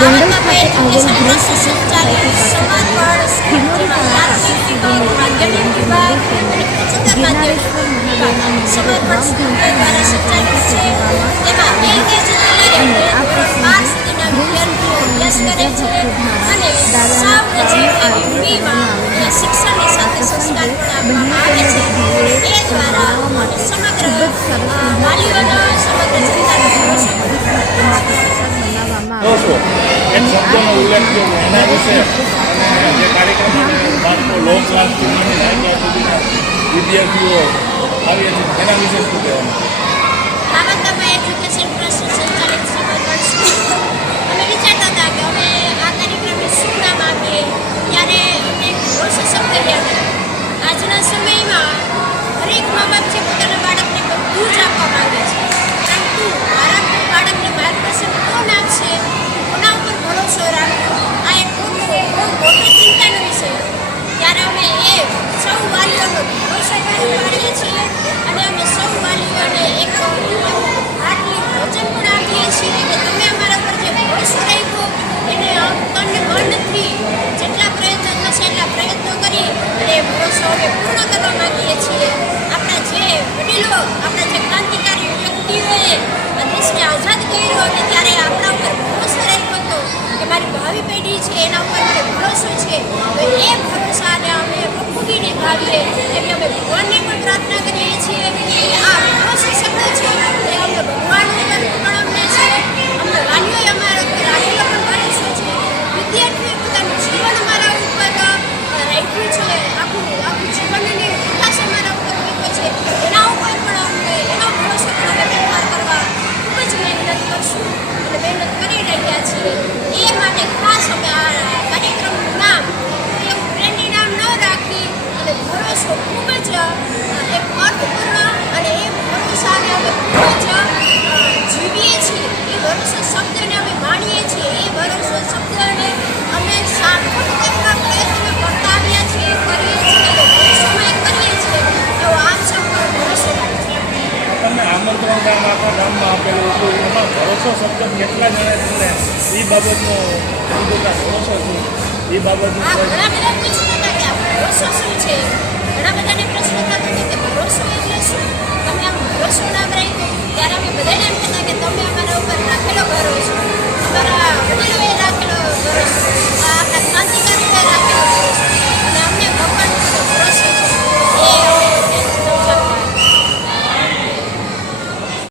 ગોંડલ ખાતે આવેલ ગૃહ સોસાયટી પાસે શિક્ષણની સાથે સંસ્કાર પણ આપવામાં આવે છે એ દ્વારા સમગ્ર વાલીઓનો એક શબ્દોનો ઉલ્લેખ કર્યો એના વિશે જે કાર્યક્રમને બાળકો લો ક્લાસ સુધીની સુધીના વિદ્યાર્થીઓ આવીએ છીએ એના વિશે શું કહેવાનું પાડીએ છીએ અને અમે સૌ વાલીઓને એક આટલી વચન પણ આપીએ છીએ કે તમે અમારા પર જે ભરોસો રાખ્યો એને તન મનથી જેટલા પ્રયત્નો થશે એટલા પ્રયત્નો કરી અને ભરોસો અમે પૂર્ણ કરવા માગીએ છીએ. આપણા જે વડીલો, આપણા જે ક્રાંતિકારી વ્યક્તિઓએ દેશને આઝાદ કર્યો અને ત્યારે આપણા ઉપર ભરોસો રાખ્યો હતો કે મારી ભાવિ પેઢી છે, એના ઉપર મને ભરોસો છે. એક અર્થપૂર્ણ અને એ ભરોસાને અમે ખૂબ જ જીવીએ છીએ. એ ભરોસો શબ્દને અમે માણીએ છીએ. એ ભરોસો શબ્દને અમે સાર્થક કરવા પ્રયત્ન કરતા છીએ. કરીએ છીએ અને ભવિષ્યમાં એ કરીએ છીએ. એવો આપ સૌ પર ભરોસો રાખીએ તમે આમંત્રણ ગામ આખા ગામમાં આપેલું હતું. એમાં ભરોસો શબ્દ કેટલા જણાએ તમને? એ બાબતનો ભરોસો શું એ બાબતનું ત્યારે અમે બધાને એમ કહેતા કે તમે અમારા ઉપર રાખેલો ભરોસો.